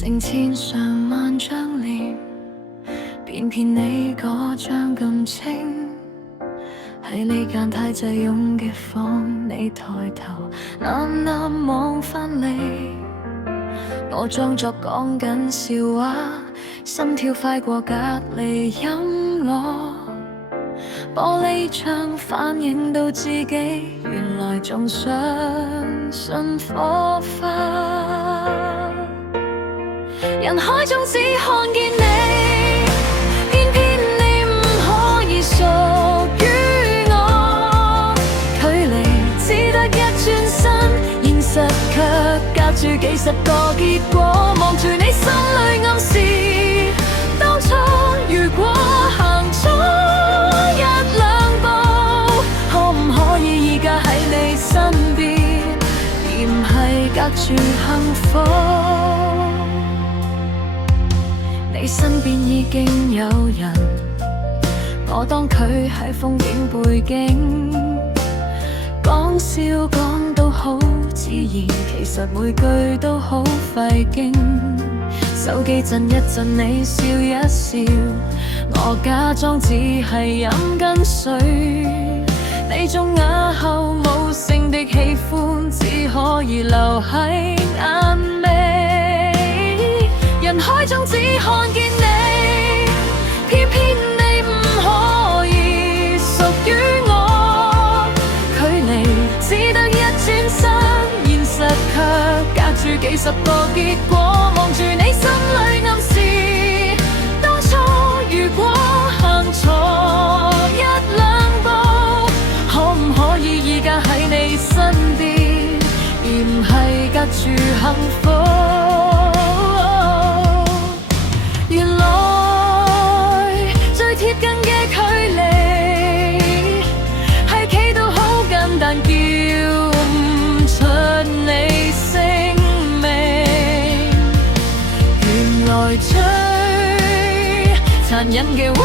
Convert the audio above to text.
成千上萬張臉，偏偏你嗰張咁清。喺呢間太擠擁嘅房，你抬頭啱啱望返嚟，我裝作講緊笑話，心跳快過隔離音樂。玻璃窗反映到自己，原來仲相信火花。人海中只看見你，偏偏你唔可以屬於我。距離只得一轉身，現實卻隔住幾十個結果。望住你心裏暗示，當初如果行錯一兩步，可唔可以而家喺你身邊，而唔係隔住幸福。你身邊已經有人，我當佢係風景背景，講笑講到好自然，其實每句都好費勁。手機震一震，你笑一笑，我假裝只係飲緊水。你仲啞口無聲的喜歡，只可以留喺眼尾。人海中只看見你，偏偏你唔可以屬於我。距離只得一轉身，現實卻隔住幾十個結果。望住你心裏暗示，當初如果行錯一兩步，可唔可以而家喺你身邊，而唔係隔住幸福。原來最貼近嘅距離，係企到好近，但叫唔出你姓名。原來最殘忍嘅話，